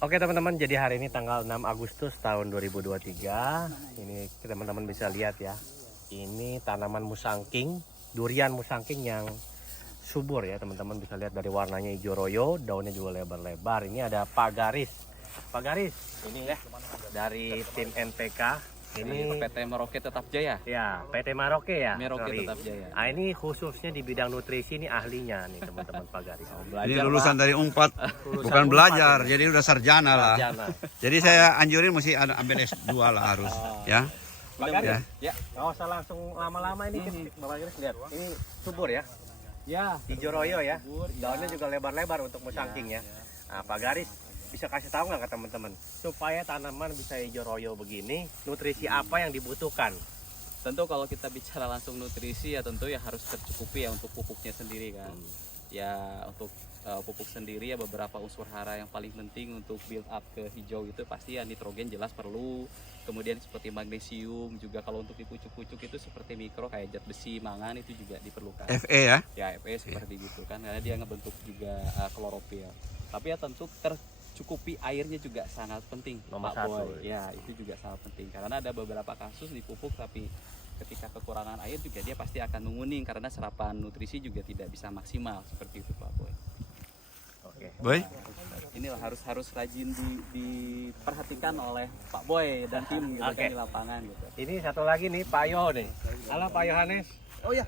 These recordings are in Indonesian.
Oke teman-teman, jadi hari ini tanggal 6 Agustus tahun 2023. Ini teman-teman bisa lihat ya. Ini tanaman musangking, durian musangking yang subur ya teman-teman, bisa lihat dari warnanya hijau royo, daunnya juga lebar-lebar. Ini ada Pak Garis. Pak Garis, ini ya dari tim NPK. Ini PT Merauke Tetap Jaya. ya, PT Merauke ya. Merauke Sorry. Tetap Jaya. Nah, ini khususnya di bidang nutrisi, ini ahlinya nih teman-teman Pak Garis. Ini lulusan dari Unpad, bukan belajar, jadi udah sarjana lah. Sarjana. Jadi saya anjurin mesti ada ambil S2 lah harus, ya. Pak Garis, Ya. nggak usah langsung lama-lama ini Bapak Garis lihat. Ini subur ya. Ya. Hijau royo ya. Daunnya juga lebar-lebar untuk musangking ya. Nah, Pak Garis bisa kasih tahu nggak ke teman-teman supaya tanaman bisa hijau royo begini, nutrisi apa yang dibutuhkan? Tentu kalau kita bicara langsung nutrisi ya tentu ya harus tercukupi ya untuk pupuknya sendiri kan. Ya untuk pupuk sendiri ya beberapa unsur hara yang paling penting untuk build up ke hijau itu pasti ya nitrogen jelas perlu. Kemudian seperti magnesium juga, kalau untuk di pucuk-pucuk itu seperti mikro kayak zat besi, mangan itu juga diperlukan. FE ya. Ya Fe seperti gitu kan, karena dia ngebentuk juga klorofil. Tapi ya tentu tercukupi airnya juga sangat penting. Nomor Pak satu. Boy. Ya itu juga sangat penting karena ada beberapa kasus di pupuk tapi ketika kekurangan air juga dia pasti akan menguning karena serapan nutrisi juga tidak bisa maksimal seperti itu Pak Boy. Oke. Boy, Inilah harus rajin diperhatikan oleh Pak Boy dan tim gitu Oke. kan di lapangan gitu. Ini satu lagi nih Pak Yo nih. Halo Pak Yohanes. Oh ya.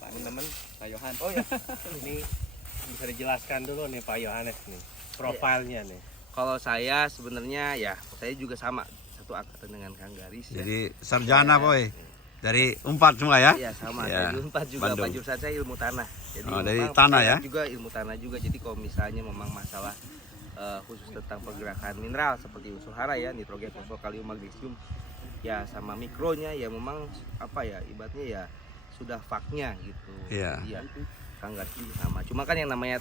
Teman-teman, Pak Yohan. oh ya. Ini bisa dijelaskan dulu nih Pak Yohanes nih. Profilnya nih. Kalau saya sebenarnya ya saya juga sama satu angkatan dengan Kang Garis ya. jadi sarjana Boy. Dari Unpad semua ya. Iya sama Ya, dari Unpad juga Bandung. Pak jurusan saya ilmu tanah. Jadi Oh, dari memang tanah saya ya? juga ilmu tanah juga. Jadi kalau misalnya memang masalah khusus tentang pergerakan mineral seperti unsur hara ya, nitrogen, fosfor, kalium, magnesium ya sama mikronya ya memang apa ya ibaratnya ya sudah faknya gitu. Iya. Iya. Kang Garis juga sama. Cuma kan yang namanya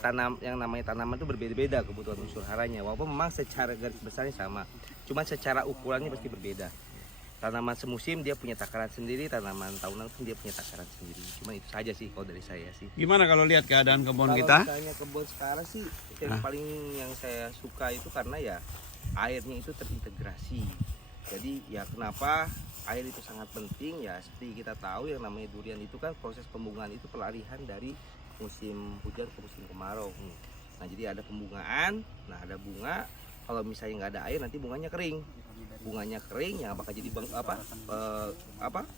tanaman itu berbeda-beda kebutuhan unsur haranya. Walaupun memang secara garis besarnya sama. Cuma secara ukurannya pasti berbeda. Tanaman semusim dia punya takaran sendiri, tanaman tahunan pun dia punya takaran sendiri. Cuma itu saja sih kalau dari saya sih. Gimana kalau lihat keadaan kebun Kalau kita? misalnya kebun sekarang sih yang paling yang saya suka itu karena ya airnya itu terintegrasi. Jadi ya kenapa air itu sangat penting ya, seperti kita tahu yang namanya durian itu kan proses pembungaan itu peralihan dari musim hujan ke musim kemarau. Nah jadi ada pembungaan, nah ada bunga. Kalau misalnya nggak ada air nanti bunganya kering. Bunganya kering ya bakal jadi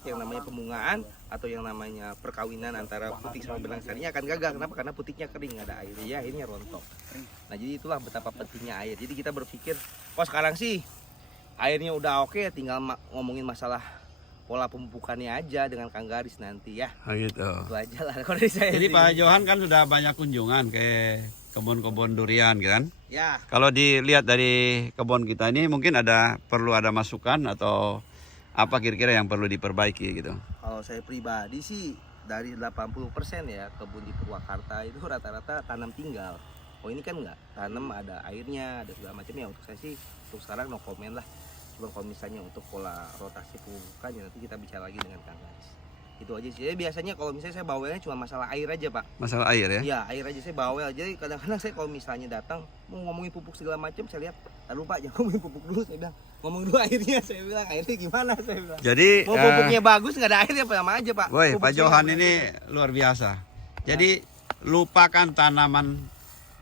yang namanya pembungaan atau yang namanya perkawinan antara putik sama benang sarinya akan gagal. Kenapa? Karena putiknya kering, nggak ada air, ya akhirnya rontok. Nah jadi itulah betapa pentingnya air. Jadi kita berpikir, oh sekarang sih airnya udah oke, tinggal ngomongin masalah pola pemupukannya aja dengan Kang Garis nanti ya. Oh, gitu. Itu aja lah kalau dari saya. Jadi sih. Pak Johan kan sudah banyak kunjungan ke kebun-kebun durian kan? Ya. Kalau dilihat dari kebun kita ini mungkin perlu ada masukan atau apa kira-kira yang perlu diperbaiki gitu. Kalau saya pribadi sih dari 80% ya kebun di Purwakarta itu rata-rata tanam tinggal. Oh ini kan enggak, tanam ada airnya, ada segala macam ya. Untuk saya sih untuk sekarang no comment lah. Cuma kalau misalnya untuk pola rotasi pemupukan ya nanti kita bicara lagi dengan Kang Garis. Itu aja sih. Biasanya kalau misalnya saya bawelnya cuma masalah air aja Pak. Masalah air ya? Iya air aja saya bawel. Jadi kadang-kadang saya kalau misalnya datang mau ngomongin pupuk segala macam saya lihat, aduh Pak jangan ngomongin pupuk dulu, saya bilang ngomong dulu airnya. Saya bilang airnya gimana, saya bilang. Jadi Mau pupuknya bagus nggak ada airnya sama aja Pak. Boy, Pupuk Pak saya Johan nggak ini luar biasa. Jadi lupakan tanaman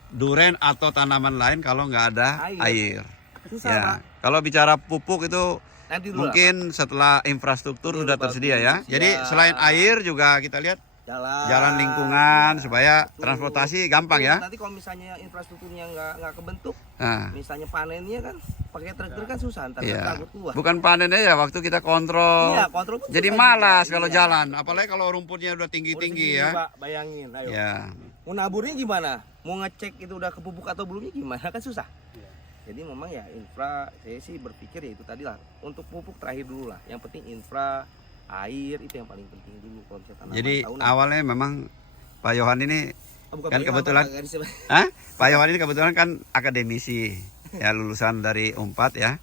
duren atau tanaman lain kalau nggak ada air. susah Ya, Pak. kalau bicara pupuk itu Nanti dulu lah, mungkin setelah infrastruktur Dulu sudah bagus, tersedia ya. Jadi ya. selain air juga kita lihat Pak. jalan lingkungan Ya. supaya Betul. transportasi gampang Betul. ya. Nanti kalau misalnya infrastrukturnya nggak kebentuk, Nah, misalnya panennya kan pakai tractor kan susah, ntar iya. takut keluar. Bukan panen aja waktu kita kontrol. Iya, kontrol pun Jadi susah malas juga. kalau Iya. jalan, apalagi kalau rumputnya udah Udah tinggi-tinggi segini, ya. Pak, bayangin, ayo. Ya. Mau naburnya gimana? Mau ngecek itu udah kepupuk atau belumnya gimana? Kan susah. Jadi memang ya infra, saya sih berpikir ya itu tadi lah. Untuk pupuk terakhir dulu lah. Yang penting infra, air itu yang paling penting dulu kalau misalnya tanaman Jadi tahunan. awalnya memang Pak Yohan ini Bukan kan Pak Yohan, kebetulan- Pak Garis. Hah? Pak Yohan ini kebetulan kan akademisi, ya lulusan dari Unpad ya.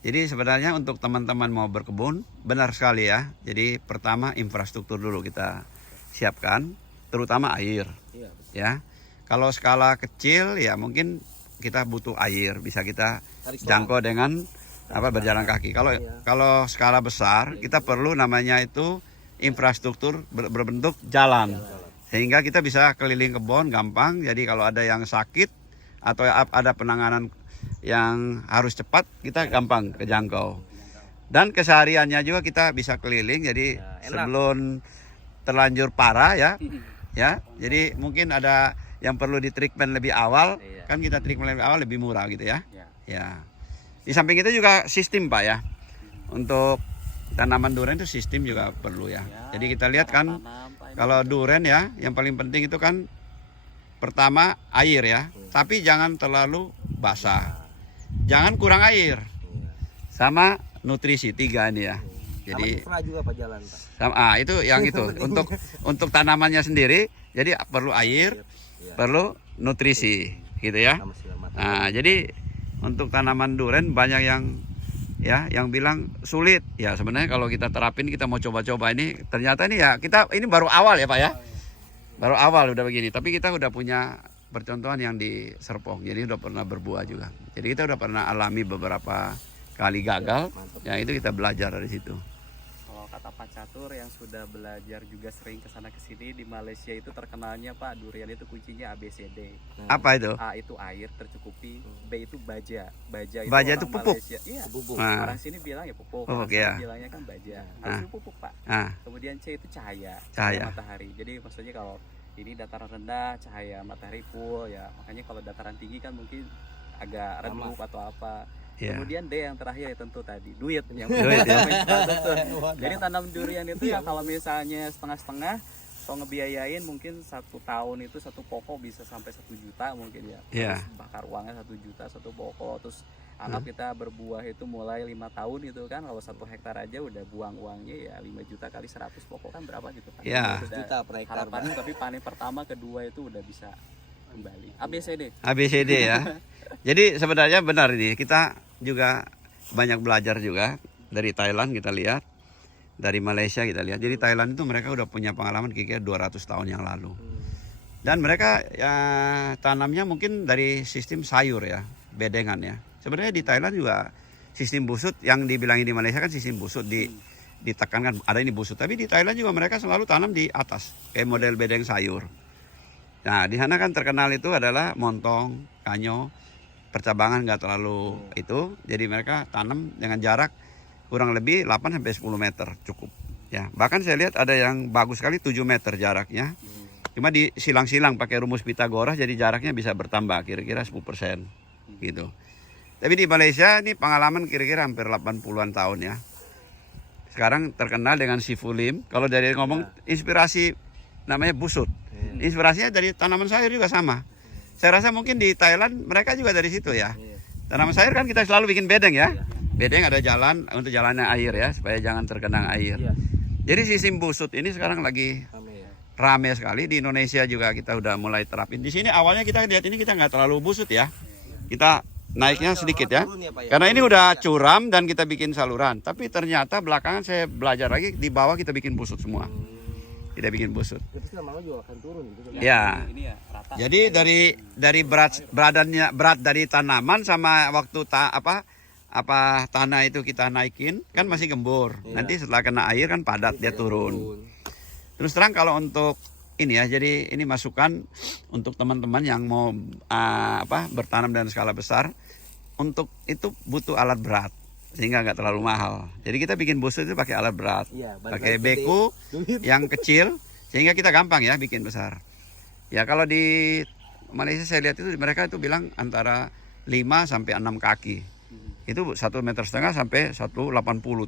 Jadi sebenarnya untuk teman-teman mau berkebun, benar sekali ya. Jadi pertama infrastruktur dulu kita siapkan, terutama air Iya, betul. ya. Kalau skala kecil ya mungkin kita butuh air, bisa kita Tarik jangkau dengan berjalan kaki. Kalau skala besar kita perlu namanya itu infrastruktur berbentuk jalan. Sehingga kita bisa keliling kebun gampang. Jadi kalau ada yang sakit atau ada penanganan yang harus cepat, kita gampang kejangkau. Dan kesehariannya juga kita bisa keliling. Jadi sebelum terlanjur parah ya. Jadi mungkin ada yang perlu di treatment lebih awal, kan kita treatment lebih awal lebih murah gitu ya. Ya. Di samping itu juga sistem Pak ya. Untuk tanaman durian itu sistem juga perlu ya. Jadi kita lihat kan kalau durian ya, yang paling penting itu kan pertama air ya. Tapi jangan terlalu basah. Jangan kurang air. Sama nutrisi 3 ini ya. Jadi infra juga Pak jalan Pak. itu yang itu untuk tanamannya sendiri. Jadi perlu air, perlu nutrisi gitu ya. Nah, jadi untuk tanaman durian banyak yang bilang sulit. Ya sebenarnya kalau kita terapin, kita mau coba-coba ini, ternyata ini ya ini baru awal ya Pak ya. Baru awal udah begini, tapi kita udah punya percontohan yang di Serpong. Jadi udah pernah berbuah juga. Jadi kita udah pernah alami beberapa kali gagal. Ya itu kita belajar dari situ. Kata Pak Catur yang sudah belajar juga sering kesana kesini di Malaysia itu terkenalnya Pak, durian itu kuncinya ABCD. Apa itu? A itu air tercukupi, B itu baja. Baja itu orang pupuk. Malaysia, iya. Pupuk. Nah. Orang sini bilang ya pupuk. Pupuk, Orang ya. sini bilangnya kan baja. Harusnya pupuk Pak. Kemudian C itu cahaya matahari. Jadi maksudnya kalau ini dataran rendah, cahaya matahari full ya. Makanya kalau dataran tinggi kan mungkin agak redup atau apa. Kemudian D yang terakhir ya tentu tadi duit yang Duit, ya. Jadi tanam durian itu ya kalau misalnya setengah-setengah, kalau ngebiayain mungkin 1 tahun itu 1 pokok bisa sampai 1 juta mungkin ya. Terus bakar uangnya 1 juta 1 pokok, terus anggap kita berbuah itu mulai 5 tahun itu kan, kalau 1 hektar aja udah buang uangnya ya 5 juta kali 100 pokok kan berapa gitu kan. 100 juta per hektar. Harapannya tapi panen pertama kedua itu udah bisa kembali. ABCD ya. Jadi sebenarnya benar ini, kita juga banyak belajar juga dari Thailand kita lihat, dari Malaysia kita lihat. Jadi Thailand itu mereka udah punya pengalaman kira-kira 200 tahun yang lalu. Dan mereka ya tanamnya mungkin dari sistem sayur ya, bedengan ya. Sebenarnya di Thailand juga sistem busut yang dibilangin di Malaysia kan sistem busut ditekankan ada ini busut, tapi di Thailand juga mereka selalu tanam di atas kayak model bedeng sayur. Nah, di sana kan terkenal itu adalah montong, kanyo, percabangan nggak terlalu itu, jadi mereka tanam dengan jarak kurang lebih 8 sampai 10 meter cukup. Ya, bahkan saya lihat ada yang bagus sekali 7 meter jaraknya. Cuma disilang-silang pakai rumus Pythagoras, jadi jaraknya bisa bertambah kira-kira 10% gitu. Tapi di Malaysia ini pengalaman kira-kira hampir 80-an tahun ya. Sekarang terkenal dengan sifulim. Kalau dari ngomong inspirasi namanya busut. Inspirasinya dari tanaman sayur juga sama. Saya rasa mungkin di Thailand mereka juga dari situ ya. Tanaman sayur kan kita selalu bikin bedeng ya. Bedeng ada jalan untuk jalannya air ya, supaya jangan tergenang air. Jadi sistem busut ini sekarang lagi rame sekali. Di Indonesia juga kita udah mulai terapin. Di sini awalnya kita lihat ini kita nggak terlalu busut ya. Kita naiknya sedikit ya. Karena ini udah curam dan kita bikin saluran. Tapi ternyata belakangan saya belajar lagi, di bawah kita bikin busut semua. Kita bikin busut. Terus lama-lama juga akan turun gitu kan. Ya. Jadi dari berat dari tanaman sama waktu tanah itu kita naikin kan masih gembur. Nanti setelah kena air kan padat dia turun. Terus terang kalau untuk ini ya, jadi ini masukan untuk teman-teman yang mau bertanam dalam skala besar. Untuk itu butuh alat berat sehingga nggak terlalu mahal. Jadi kita bikin busut itu pakai alat berat, pakai beku yang kecil sehingga kita gampang ya bikin besar. Ya kalau di Malaysia saya lihat itu mereka itu bilang antara 5 sampai 6 kaki. Itu 1,5 meter sampai 1,80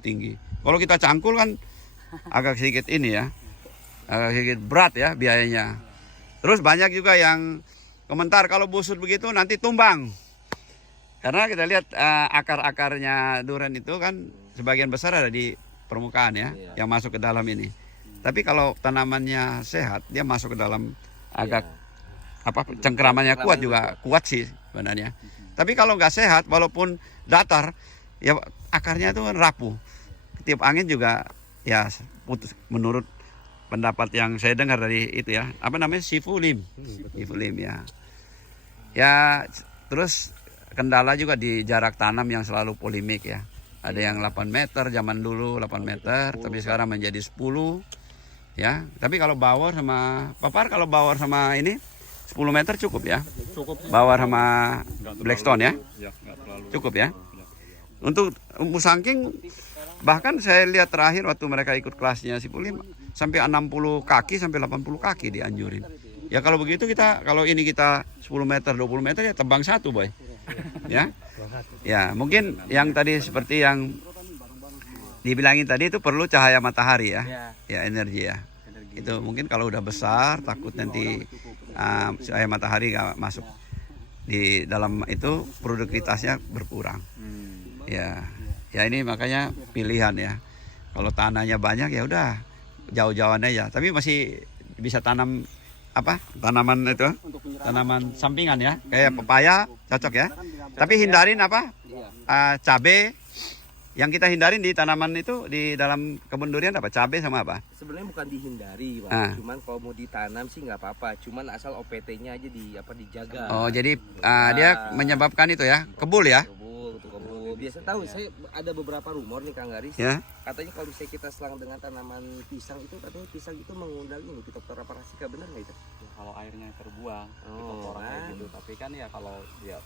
tinggi. Kalau kita cangkul kan agak sedikit ini ya. Agak sedikit berat ya biayanya. Terus banyak juga yang komentar kalau busut begitu nanti tumbang. Karena kita lihat akar-akarnya durian itu kan sebagian besar ada di permukaan ya, yang masuk ke dalam ini. Tapi kalau tanamannya sehat, dia masuk ke dalam agak cengkeramannya kuat juga, kuat sih sebenarnya. Tapi kalau nggak sehat, walaupun datar, ya akarnya itu rapuh. Tiup angin juga ya putus. Menurut pendapat yang saya dengar dari itu ya, sifulim ya. Ya terus kendala juga di jarak tanam yang selalu polemik ya. Ada yang 8 meter zaman dulu 8 meter, tapi sekarang menjadi 10 ya. Tapi kalau bawor sama papar, kalau bawor sama ini 10 meter cukup ya. Bawor sama Blackstone ya. Cukup ya. Untuk musangking bahkan saya lihat terakhir waktu mereka ikut kelasnya si Pulim sampai 60 kaki sampai 80 kaki dianjurin. Ya kalau begitu kita, kalau ini kita 10 meter 20 meter ya tebang satu boy. Ya. Ya, mungkin yang tadi seperti yang dibilangin tadi itu perlu cahaya matahari ya. Ya, energi ya. Itu mungkin kalau udah besar takut nanti cahaya matahari nggak masuk di dalam itu, produktivitasnya berkurang. Ya. Ya ini makanya pilihan ya. Kalau tanahnya banyak ya udah jauh-jauhan aja. Tapi masih bisa tanam tanaman itu, tanaman sampingan ya, kayak pepaya cocok ya. Tapi hindarin cabai. Yang kita hindarin di tanaman itu di dalam kebun durian cabai sama apa? Sebenarnya bukan dihindari, Pak. Cuman kalau mau ditanam sih nggak apa-apa. Cuman asal OPT-nya aja dijaga. Oh jadi dia menyebabkan itu ya, kebul ya? Kebul. Biasa tahu, saya ada beberapa rumor nih Kang Garis. Ya. Katanya kalau misalnya kita selang dengan tanaman pisang itu, katanya pisang itu mengundang ini Phytophthora parasitica, benar nggak itu? Ya, kalau airnya terbuang kayak gitu. Tapi kan ya kalau dia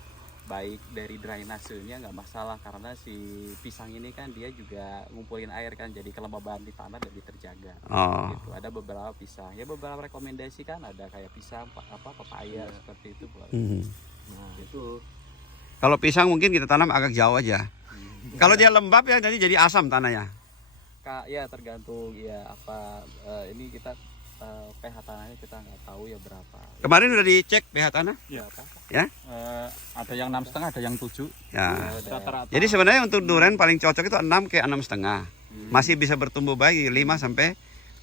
baik dari drainasenya nggak masalah, karena si pisang ini kan dia juga ngumpulin air kan, jadi kelembaban di tanah lebih terjaga. Gitu. Ada beberapa pisang, ya beberapa rekomendasi kan ada kayak pisang pepaya seperti itu. Nah itu. Kalau pisang mungkin kita tanam agak jauh aja. Kalau dia lembab ya jadi asam tanahnya. Ya tergantung ya ini kita pH tanahnya kita nggak tahu ya berapa. Kemarin udah dicek pH tanah? Ya. Ada yang 6,5, ada yang 7. Ya. Rata-rata. Jadi sebenarnya untuk durian paling cocok itu 6 ke 6,5. Masih bisa bertumbuh baik 5 sampai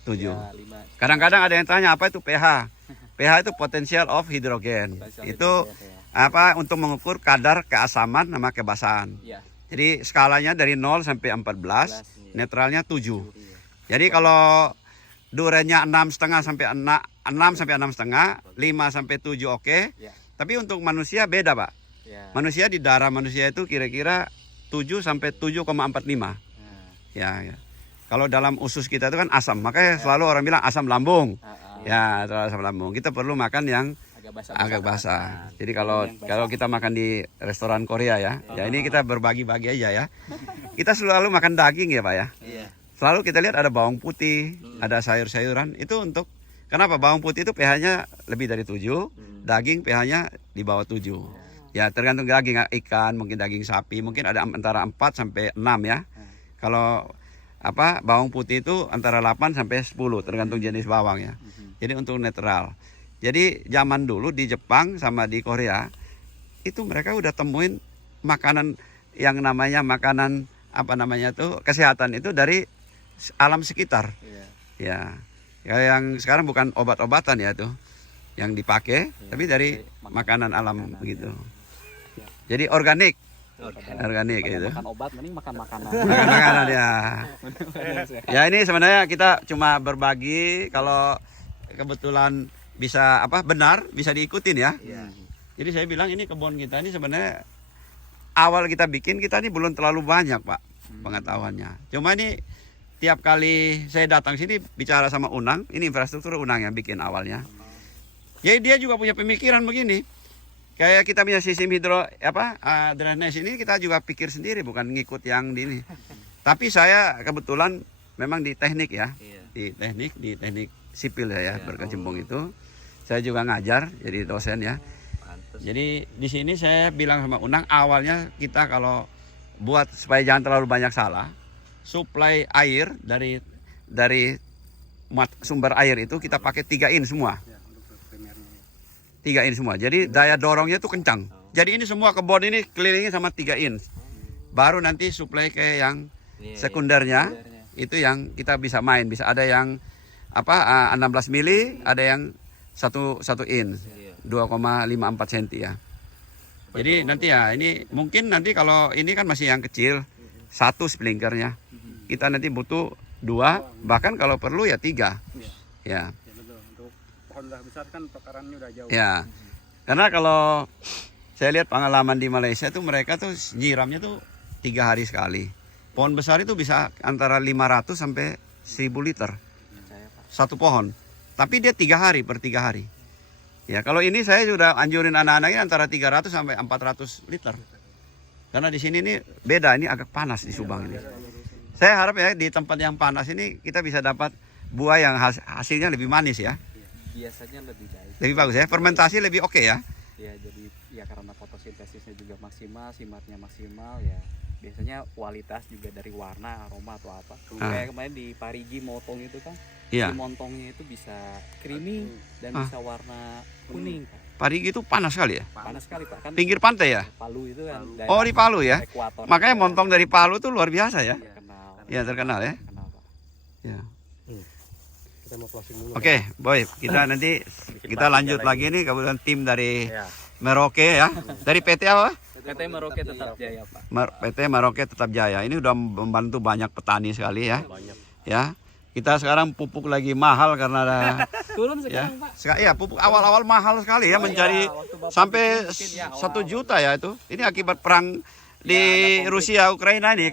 7. Ya, 5. Kadang-kadang ada yang tanya apa itu pH. pH itu potential of hydrogen. Itu untuk mengukur kadar keasaman sama kebasahan. Ya. Jadi skalanya dari 0 sampai 14, netralnya 7. Jadi kalau duriannya 6,5 sampai 6 sampai 6,5, 5 sampai 7 oke. Ya. Tapi untuk manusia beda, Pak. Ya. Manusia di darah manusia itu kira-kira 7 sampai 7,45. Ya. Kalau dalam usus kita itu kan asam, makanya selalu orang bilang asam lambung. Ya, asam lambung. Kita perlu makan yang agak basah. Jadi kalau kita makan di restoran Korea ya ini kita berbagi-bagi aja ya. Kita selalu makan daging ya Pak ya. Selalu kita lihat ada bawang putih, ada sayur-sayuran. Itu untuk kenapa bawang putih itu pH-nya lebih dari 7, daging pH-nya di bawah 7. Ya tergantung daging, ikan, mungkin daging sapi, mungkin ada antara 4 sampai 6 ya. Kalau bawang putih itu antara 8 sampai 10 tergantung jenis bawang ya. Jadi untuk netral. Jadi zaman dulu di Jepang sama di Korea itu mereka udah temuin makanan yang namanya makanan kesehatan itu dari alam sekitar. Ya yang sekarang bukan obat-obatan ya tuh yang dipakai, tapi dari makanan alam begitu. Jadi organik itu. Makan obat mending makan makanan. Makan makanan ya. Ya ini sebenarnya kita cuma berbagi kalau kebetulan bisa benar bisa diikutin ya. Jadi saya bilang ini kebun kita ini sebenarnya awal kita bikin kita ini belum terlalu banyak Pak pengetahuannya. Cuma ini tiap kali saya datang sini bicara sama Unang, ini infrastruktur Unang yang bikin awalnya. Jadi dia juga punya pemikiran begini. Kayak kita punya sistem drainase ini kita juga pikir sendiri bukan ngikut yang di ini. Tapi saya kebetulan memang di teknik ya. Di teknik sipil ya berkecimpung itu. Saya juga ngajar jadi dosen ya. Jadi di sini saya bilang sama Unang awalnya kita kalau buat supaya jangan terlalu banyak salah, suplai air dari sumber air itu kita pakai 3 in semua. 3 in semua. Jadi daya dorongnya tuh kencang. Jadi ini semua kebun ini kelilingi sama 3 in. Baru nanti suplai ke yang sekundernya itu yang kita bisa main. Bisa ada yang 16 mili, ada yang 1 in 2,54 cm ya. Jadi nanti ya ini mungkin nanti kalau ini kan masih yang kecil 1 sprinklernya. Kita nanti butuh 2, bahkan kalau perlu ya 3. Ya. Untuk pohon udah besar kan pekarannya udah jauh. Ya. Karena kalau Saya lihat pengalaman di Malaysia tuh mereka tuh nyiramnya tuh 3 hari sekali. Pohon besar itu bisa antara 500 sampai 1000 liter Percaya, Pak. satu pohon. Tapi dia 3 hari per 3 hari. Ya kalau ini saya sudah anjurin anak-anak ini antara 300 sampai 400 liter. Karena di sini ini beda, ini agak panas di Subang ini. Saya harap ya di tempat yang panas ini kita bisa dapat buah yang hasilnya lebih manis ya. Biasanya lebih baik. Lebih bagus ya, fermentasi lebih oke ya. Ya jadi ya karena fotosintesisnya juga maksimal, simatnya maksimal ya. Biasanya kualitas juga dari warna, aroma atau apa. Kayak kemarin di Parigi motong itu kan, Iya. di montongnya itu bisa creamy dan bisa warna kuning, Pak. Parigi itu panas sekali ya. Panas sekali, Pak. Kan Pinggir pantai ya. Palu itu kan Oh di Palu ya. ekuator. Makanya montong dari Palu tuh luar biasa ya. Terkenal. Ya terkenal ya. Terkenal, Pak. Ya. Kita mau closing dulu. Oke, Boy, kita nanti kita lanjut lagi nih kebetulan tim dari Ya. Merauke ya. Dari PT apa? PT Merauke Tetap Jaya, Pak. PT Merauke Tetap Jaya. Ini udah membantu banyak petani sekali ya. Banyak. Ya. Kita sekarang pupuk lagi mahal karena ada Turun ya. sekarang, Pak. Ya pupuk awal-awal mahal sekali ya mencari waktu Bapak sampai bikin mungkin ya 1 awal-awal. juta ya itu. Ini akibat perang di Rusia Ukraina ini.